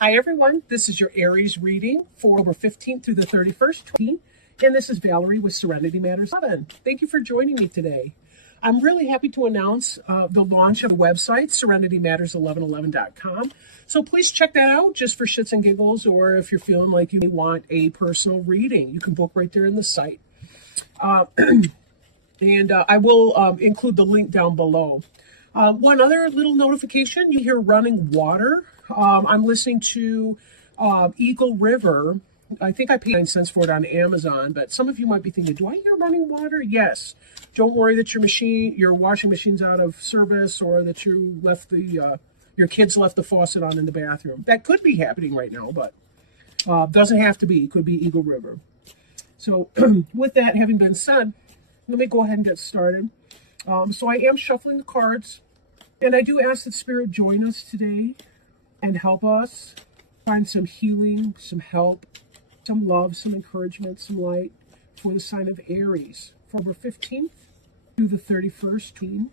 Hi everyone, this is your Aries reading for October 15th through the 31st, 2020, and this is Valerie with Serenity Matters 11. Thank you for joining me today. I'm really happy to announce the launch of the website, serenitymatters1111.com. So please check that out just for shits and giggles, or if you're feeling like you may want a personal reading, you can book right there in the site. I will include the link down below. One other little notification, you hear running water. I'm listening to Eagle River. I think I paid 9 cents for it on Amazon, but some of you might be thinking, do I hear running water? Yes. Don't worry that your washing machine's out of service, or that you left your kids left the faucet on in the bathroom. That could be happening right now, but doesn't have to be. It could be Eagle River. So with that having been said, let me go ahead and get started. So I am shuffling the cards, and I do ask that Spirit join us today and help us find some healing, some help, some love, some encouragement, some light for the sign of Aries from October 15th through the 31st,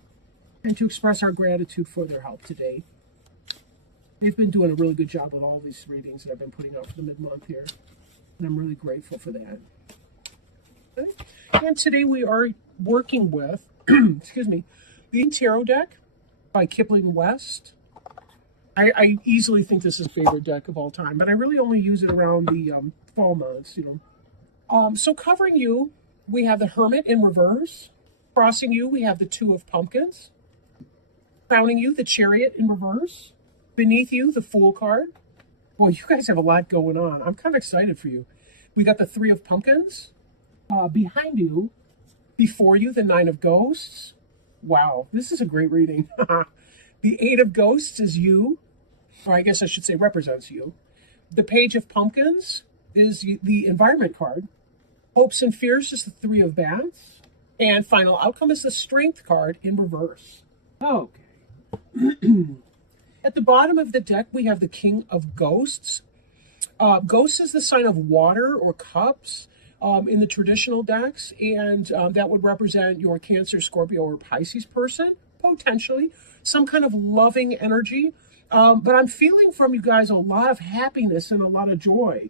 and to express our gratitude for their help today. They've been doing a really good job with all these readings that I've been putting out for the mid-month here, and I'm really grateful for that. Okay. And today we are working with, excuse me, the Tarot deck by Kipling West. I easily think this is a favorite deck of all time, but I really only use it around the fall months, So covering you, we have the Hermit in reverse. Crossing you, we have the Two of Pumpkins. Crowning you, the Chariot in reverse. Beneath you, the Fool card. Well, you guys have a lot going on. I'm kind of excited for you. We got the Three of Pumpkins. Behind you, before you, the Nine of Ghosts. Wow, this is a great reading. The Eight of Ghosts is you. Or I guess I should say represents you. The Page of Pumpkins is the Environment card. Hopes and Fears is the Three of Bats. And Final Outcome is the Strength card in reverse. Okay. At the bottom of the deck, we have the King of Ghosts. Ghosts is the sign of water or cups in the traditional decks. And that would represent your Cancer, Scorpio, or Pisces person, potentially. Some kind of loving energy. But I'm feeling from you guys a lot of happiness and a lot of joy.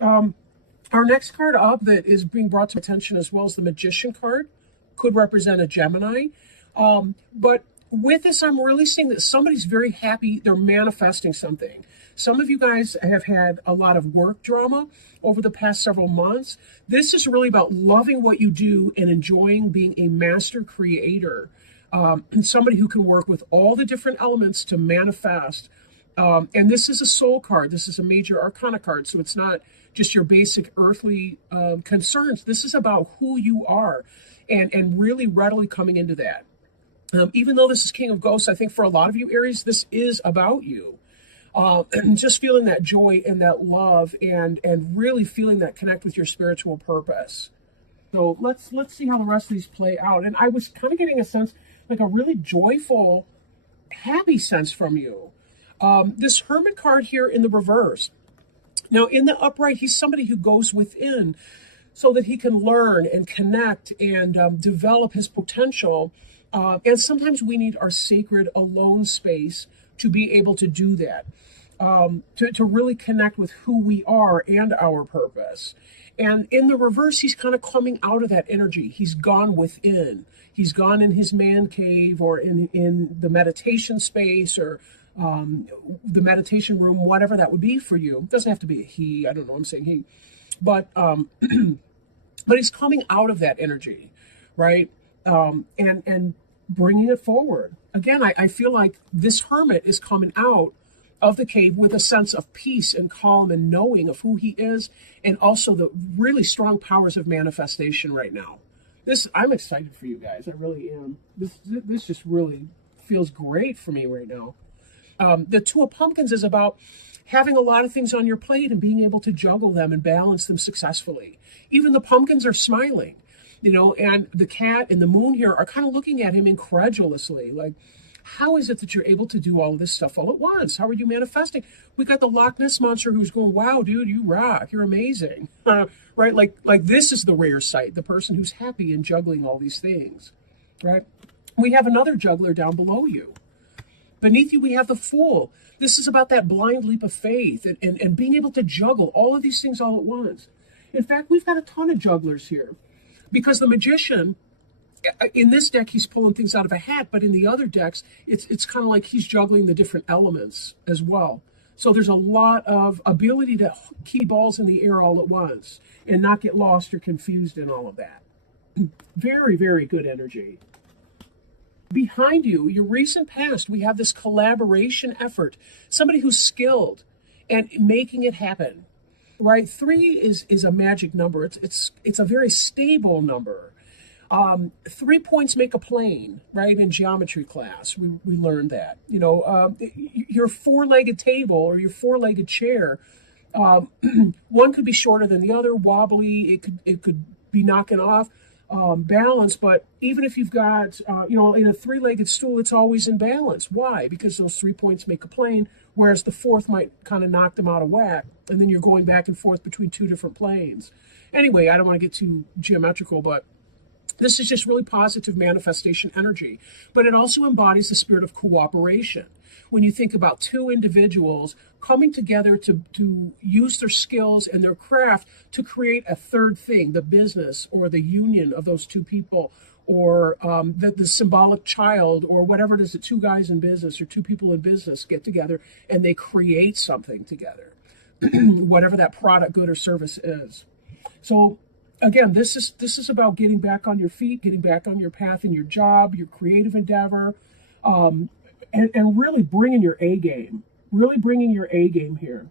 Our next card up that is being brought to attention as well as the Magician card could represent a Gemini. But with this, I'm really seeing that somebody's very happy. They're manifesting something. Some of you guys have had a lot of work drama over the past several months. This is really about loving what you do and enjoying being a master creator. And somebody who can work with all the different elements to manifest. And this is a soul card. This is a major arcana card. So it's not just your basic earthly concerns. This is about who you are and really readily coming into that. Even though this is King of Ghosts, I think for a lot of you, Aries, this is about you. Just feeling that joy and that love and really feeling that connect with your spiritual purpose. So let's see how the rest of these play out. And I was kind of getting a sense, like a really joyful, happy sense from you. This Hermit card here in the reverse. Now, in the upright, he's somebody who goes within so that he can learn and connect and develop his potential. And sometimes we need our sacred alone space to be able to do that, to really connect with who we are and our purpose. And in the reverse, he's kind of coming out of that energy. He's gone within. He's gone in his man cave or in the meditation space or the meditation room, whatever that would be for you. It doesn't have to be a he. I don't know. I'm saying he. But but he's coming out of that energy, right? And bringing it forward. Again, I feel like this hermit is coming out of the cave with a sense of peace and calm and knowing of who he is, and also the really strong powers of manifestation right now. I'm excited for you guys. I really am. This just really feels great for me right now. The Two of Pumpkins is about having a lot of things on your plate and being able to juggle them and balance them successfully. Even the pumpkins are smiling, and the cat and the moon here are kind of looking at him incredulously, like, how is it that you're able to do all of this stuff all at once? How are you manifesting? We got the Loch Ness Monster who's going, wow, dude, you rock. You're amazing. Right? Like this is the rare sight, the person who's happy and juggling all these things. Right? We have another juggler down below you. Beneath you, we have the Fool. This is about that blind leap of faith and being able to juggle all of these things all at once. In fact, we've got a ton of jugglers here because the magician, in this deck, he's pulling things out of a hat, but in the other decks, it's kind of like he's juggling the different elements as well. So there's a lot of ability to keep balls in the air all at once and not get lost or confused in all of that. Very, very good energy. Behind you, your recent past, we have this collaboration effort, somebody who's skilled and making it happen, right? 3 is a magic number. It's a very stable number. 3 points make a plane, right? In geometry class, we learned that. You know, your 4-legged table or your 4-legged chair, one could be shorter than the other, wobbly. It could be knocking off balance. But even if you've got, you know, in a 3-legged stool, it's always in balance. Why? Because those 3 points make a plane, whereas the 4th might kind of knock them out of whack, and then you're going back and forth between 2 different planes. Anyway, I don't want to get too geometrical, but this is just really positive manifestation energy, but it also embodies the spirit of cooperation. When you think about 2 individuals coming together to use their skills and their craft to create a third thing, the business or the union of those 2 people, or the symbolic child, or whatever it is that 2 guys in business or 2 people in business get together and they create something together, whatever that product, good, or service is. So again, this is about getting back on your feet, getting back on your path in your job, your creative endeavor, and really bringing your A game, here.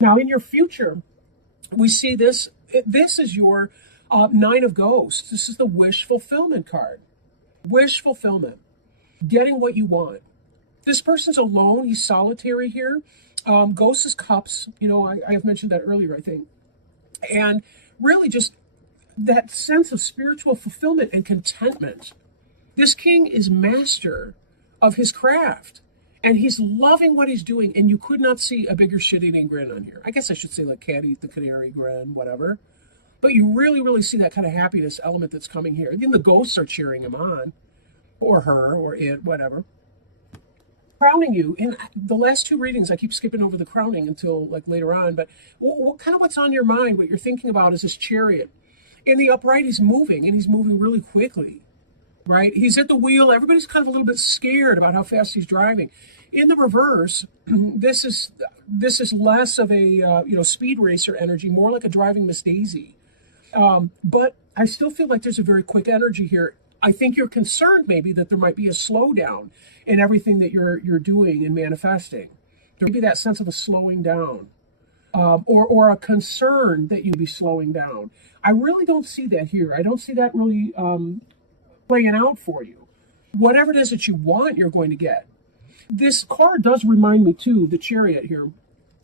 Now, in your future, we see this. This is your 9 of Ghosts. This is the wish fulfillment card. Wish fulfillment, getting what you want. This person's alone. He's solitary here. Ghosts is cups. You know, I have mentioned that earlier, I think, and really just that sense of spiritual fulfillment and contentment. This king is master of his craft, and he's loving what he's doing, and you could not see a bigger shit-eating grin on here. I guess I should say like cat eat the canary grin, whatever. But you really, really see that kind of happiness element that's coming here. And then the ghosts are cheering him on, or her, or it, whatever. Crowning you. In the last 2 readings, I keep skipping over the crowning until like later on, but kind of what's on your mind, what you're thinking about is this chariot. In the upright, he's moving, and he's moving really quickly, right? He's at the wheel. Everybody's kind of a little bit scared about how fast he's driving. In the reverse, this is less of a speed racer energy, more like a driving Miss Daisy. But I still feel like there's a very quick energy here. I think you're concerned maybe that there might be a slowdown in everything that you're doing and manifesting. There may be that sense of a slowing down, or a concern that you'd be slowing down. I really don't see that here. I don't see that really playing out for you. Whatever it is that you want, you're going to get. This card does remind me, too, the Chariot here,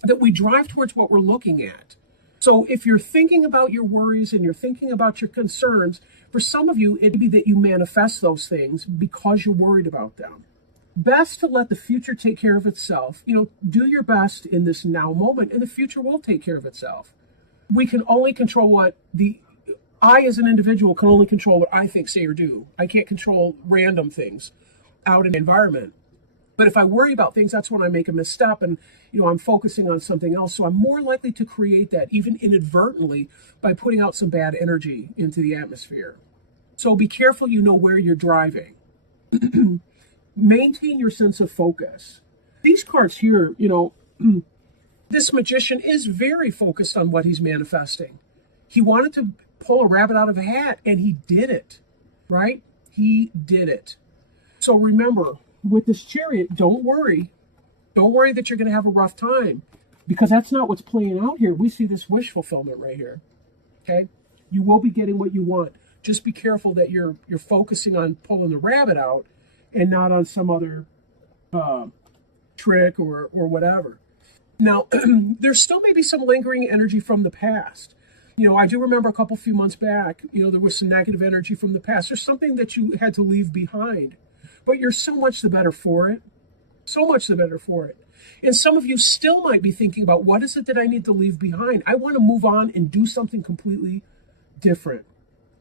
that we drive towards what we're looking at. So if you're thinking about your worries and you're thinking about your concerns, for some of you, it'd be that you manifest those things because you're worried about them. Best to let the future take care of itself. You know, do your best in this now moment, and the future will take care of itself. We can only control what I as an individual can only control what I think, say, or do. I can't control random things out in the environment. But if I worry about things, that's when I make a misstep and, I'm focusing on something else. So I'm more likely to create that, even inadvertently, by putting out some bad energy into the atmosphere. So be careful, where you're driving. Maintain your sense of focus. These cards here, this magician is very focused on what he's manifesting. He wanted to pull a rabbit out of a hat, and he did it, right? He did it. So remember, with this Chariot, don't worry. Don't worry that you're going to have a rough time, because that's not what's playing out here. We see this wish fulfillment right here, okay? You will be getting what you want. Just be careful that you're focusing on pulling the rabbit out and not on some other trick or whatever. Now, there still may be some lingering energy from the past. I do remember a few months back, there was some negative energy from the past. There's something that you had to leave behind, but you're so much the better for it. So much the better for it. And some of you still might be thinking about, what is it that I need to leave behind? I want to move on and do something completely different.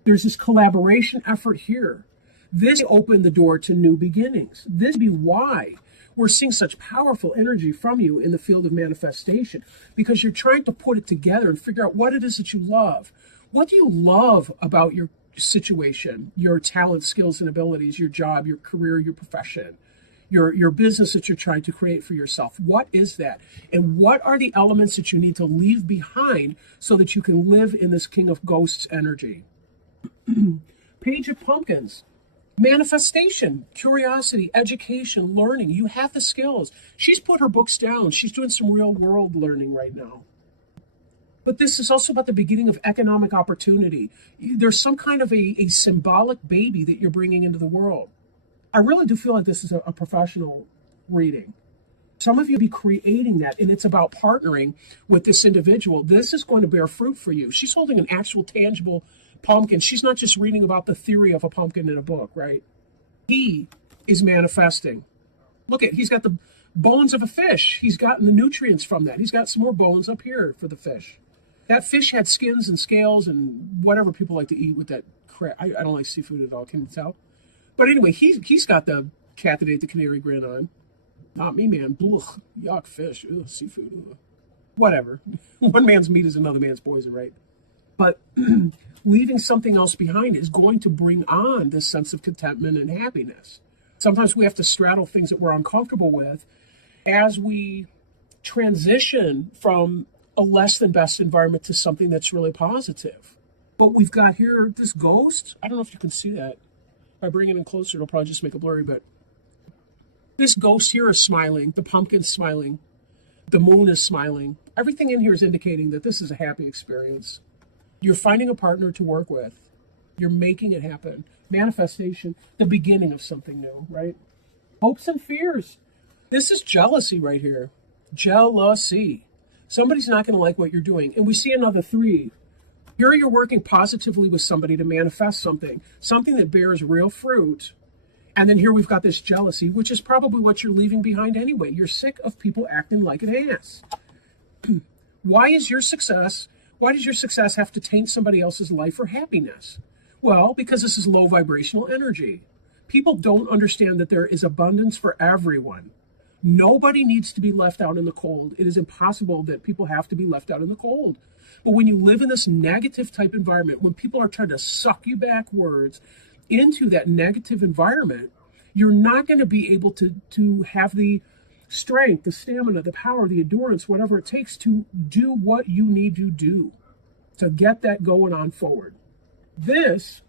There's this collaboration effort here. This opened the door to new beginnings. This be why we're seeing such powerful energy from you in the field of manifestation because you're trying to put it together and figure out what it is that you love. What do you love about your situation, your talent, skills, and abilities, your job, your career, your profession, your business that you're trying to create for yourself? What is that? And what are the elements that you need to leave behind so that you can live in this King of Ghosts energy? Page of Pumpkins. Manifestation, curiosity, education, learning. You have the skills. She's put her books down. She's doing some real world learning right now. But this is also about the beginning of economic opportunity. There's some kind of a symbolic baby that you're bringing into the world. I really do feel like this is a professional reading. Some of you be creating that, and it's about partnering with this individual. This is going to bear fruit for you. She's holding an actual tangible pumpkin. She's not just reading about the theory of a pumpkin in a book, right? He is manifesting. Look at, he's got the bones of a fish. He's gotten the nutrients from that. He's got some more bones up here for the fish. That fish had skins and scales and whatever people like to eat with that crap. I don't like seafood at all, can you tell? But anyway, he's got the cat that ate the canary grin on. Not me, man. Blech, yuck, fish. Ugh, seafood. Ugh. Whatever. One man's meat is another man's poison, right? But leaving something else behind is going to bring on this sense of contentment and happiness. Sometimes we have to straddle things that we're uncomfortable with as we transition from a less than best environment to something that's really positive. But we've got here this ghost. I don't know if you can see that. If I bring it in closer, it'll probably just make it blurry, but this ghost here is smiling. The pumpkin's smiling. The moon is smiling. Everything in here is indicating that this is a happy experience. You're finding a partner to work with. You're making it happen. Manifestation, the beginning of something new, right? Hopes and fears. This is jealousy right here. Jealousy. Somebody's not going to like what you're doing. And we see another 3. Here you're working positively with somebody to manifest something that bears real fruit. And then here we've got this jealousy, which is probably what you're leaving behind anyway. You're sick of people acting like an ass. Why does your success have to taint somebody else's life or happiness? Well, because this is low vibrational energy. People don't understand that there is abundance for everyone. Nobody needs to be left out in the cold. It is impossible that people have to be left out in the cold. But when you live in this negative type environment, when people are trying to suck you backwards into that negative environment, you're not going to be able to have the strength, the stamina, the power, the endurance, whatever it takes to do what you need to do to get that going on forward. This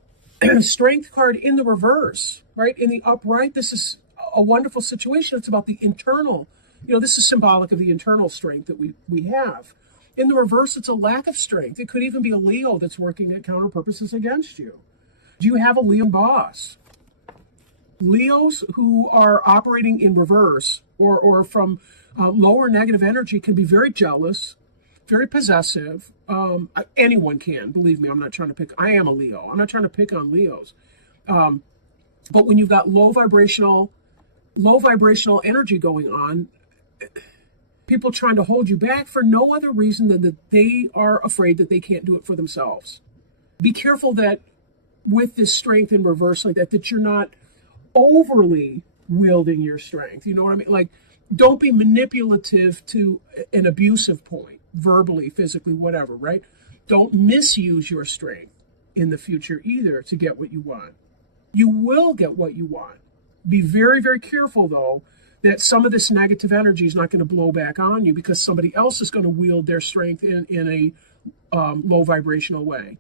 strength card in the reverse, right? In the upright, this is a wonderful situation. It's about the internal, this is symbolic of the internal strength that we have. In the reverse, it's a lack of strength. It could even be a Leo that's working at counter purposes against you. Do you have a Leo boss? Leos who are operating in reverse or from lower negative energy can be very jealous, very possessive. Anyone can, believe me. I'm not trying to pick. I am a Leo. I'm not trying to pick on Leos. But when you've got low vibrational energy going on, people trying to hold you back for no other reason than that they are afraid that they can't do it for themselves. Be careful that with this strength in reverse like that you're not overly wielding your strength. You know what I mean? Like, don't be manipulative to an abusive point, verbally, physically, whatever, right? Don't misuse your strength in the future either to get what you want. You will get what you want. Be very, very careful, though, that some of this negative energy is not going to blow back on you because somebody else is going to wield their strength in a low vibrational way.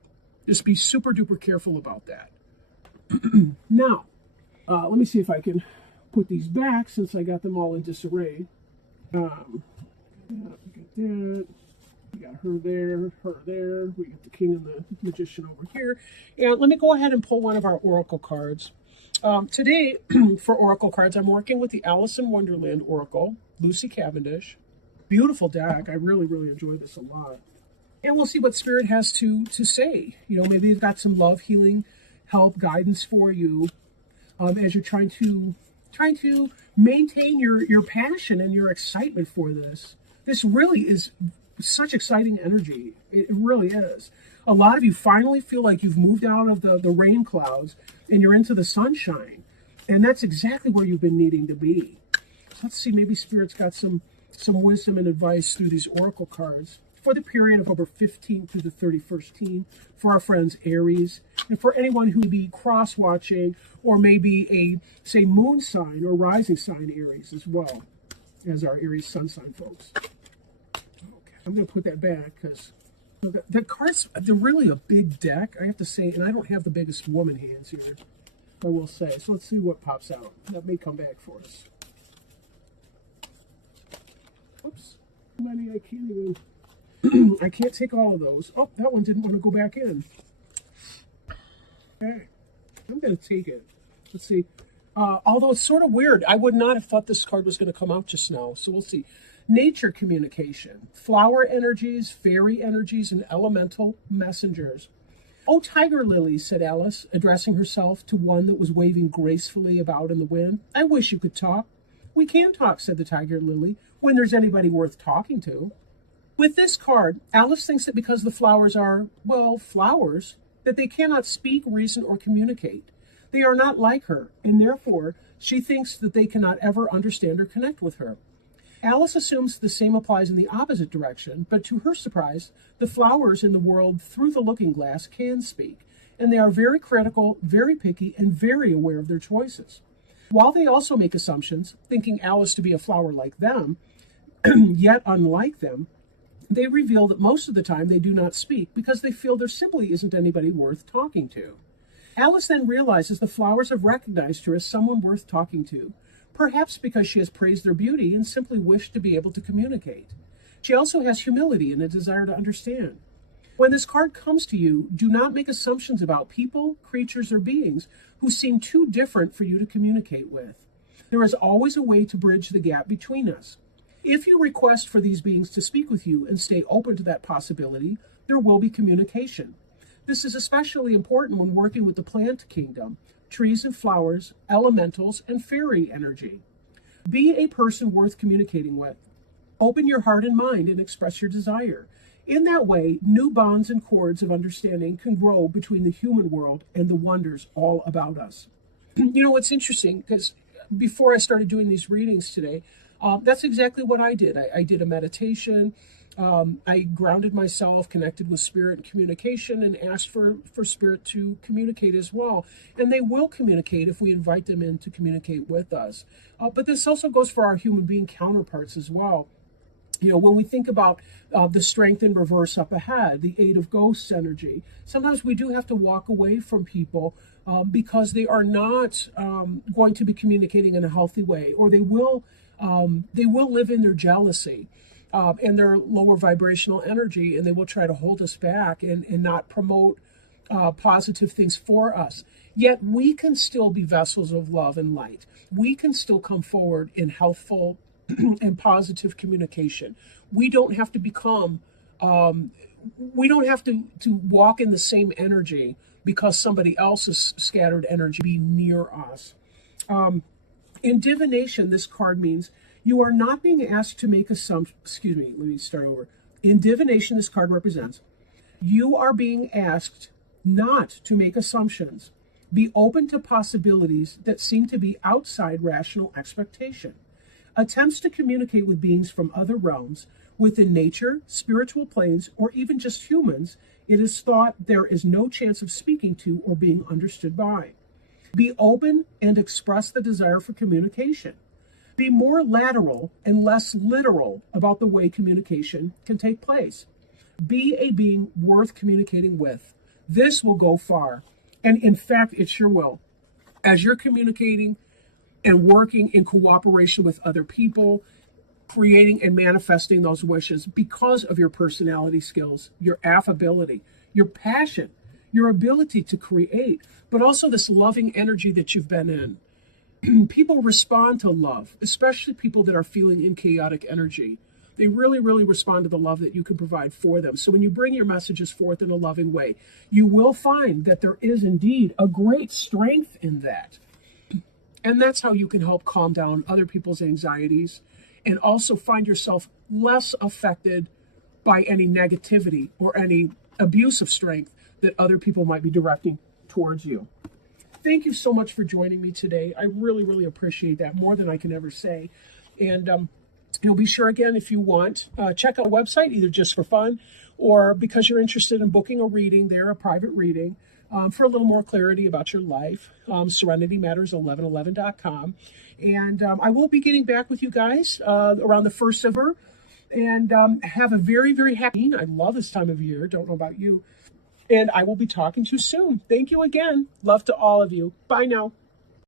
Just be super duper careful about that. Now, let me see if I can put these back since I got them all in disarray. We got that. We got her there. We got the king and the magician over here. And let me go ahead and pull one of our oracle cards. Today, for oracle cards, I'm working with the Alice in Wonderland Oracle, Lucy Cavendish. Beautiful deck. I really, really enjoy this a lot. And we'll see what Spirit has to say. Maybe they've got some love, healing, help, guidance for you as you're trying to maintain your passion and your excitement for this. This really is such exciting energy. It really is. A lot of you finally feel like you've moved out of the rain clouds and you're into the sunshine. And that's exactly where you've been needing to be. So Let's see, maybe Spirit's got some wisdom and advice through these oracle cards for the period of October 15th through the 31st for our friends Aries, and for anyone who may be cross-watching or maybe a, say, moon sign or rising sign Aries as well as our Aries sun sign folks. Okay, I'm going to put that back because the cards, they're really a big deck, I have to say, and I don't have the biggest woman hands here, I will say. So let's see what pops out. That may come back for us. Oops, too many, I can't even... I can't take all of those. Oh, that one didn't want to go back in. Okay, I'm going to take it. Let's see. Although it's sort of weird, I would not have thought this card was going to come out just now. So we'll see. Nature communication, flower energies, fairy energies, and elemental messengers. "Oh, tiger lilies," said Alice, addressing herself to one that was waving gracefully about in the wind. "I wish you could talk." "We can talk," said the tiger lily, "when there's anybody worth talking to." With this card, Alice thinks that because the flowers are, well, flowers, that they cannot speak, reason, or communicate. They are not like her, and therefore she thinks that they cannot ever understand or connect with her. Alice assumes the same applies in the opposite direction, but to her surprise, the flowers in the world through the looking glass can speak, and they are very critical, very picky, and very aware of their choices. While they also make assumptions, thinking Alice to be a flower like them, yet unlike them, they reveal that most of the time they do not speak because they feel there simply isn't anybody worth talking to. Alice then realizes the flowers have recognized her as someone worth talking to, perhaps because she has praised their beauty and simply wished to be able to communicate. She also has humility and a desire to understand. When this card comes to you, do not make assumptions about people, creatures, or beings who seem too different for you to communicate with. There is always a way to bridge the gap between us. If you request for these beings to speak with you and stay open to that possibility, there will be communication. This is especially important when working with the plant kingdom, trees and flowers, elementals, and fairy energy. Be a person worth communicating with. Open your heart and mind and express your desire. In that way, new bonds and cords of understanding can grow between the human world and the wonders all about us. You know, what's interesting, because before I started doing these readings today, that's exactly what I did. I did a meditation. I grounded myself, connected with Spirit and communication, and asked for Spirit to communicate as well. And they will communicate if we invite them in to communicate with us. But this also goes for our human being counterparts as well. You know, when we think about the strength in reverse up ahead, the Eight of Ghosts energy, sometimes we do have to walk away from people because they are not going to be communicating in a healthy way, or they will live in their jealousy and their lower vibrational energy, and they will try to hold us back and not promote positive things for us. Yet we can still be vessels of love and light. We can still come forward in healthful and positive communication. We don't have to become, we don't have to walk in the same energy because somebody else's scattered energy be near us. In divination, this card means you are not being asked to make assumptions. Excuse me, let me start over. In divination, this card represents you are being asked not to make assumptions. Be open to possibilities that seem to be outside rational expectation. Attempts to communicate with beings from other realms, within nature, spiritual planes, or even just humans, it is thought there is no chance of speaking to or being understood by. Be open and express the desire for communication. Be more lateral and less literal about the way communication can take place. Be a being worth communicating with. This will go far. And in fact, it sure will. As you're communicating and working in cooperation with other people, creating and manifesting those wishes because of your personality skills, your affability, your passion, your ability to create, but also this loving energy that you've been in. People respond to love, especially people that are feeling in chaotic energy. They really, really respond to the love that you can provide for them. So when you bring your messages forth in a loving way, you will find that there is indeed a great strength in that. And that's how you can help calm down other people's anxieties and also find yourself less affected by any negativity or any abuse of strength that other people might be directing towards you. Thank you so much for joining me today. I really, really appreciate that, more than I can ever say. And be sure again, if you want, check out the website, either just for fun or because you're interested in booking a reading there, a private reading, for a little more clarity about your life. SerenityMatters1111.com. And I will be getting back with you guys around the 1st of her. And have a very, very happy, I love this time of year. Don't know about you. And I will be talking to you soon. Thank you again. Love to all of you. Bye now.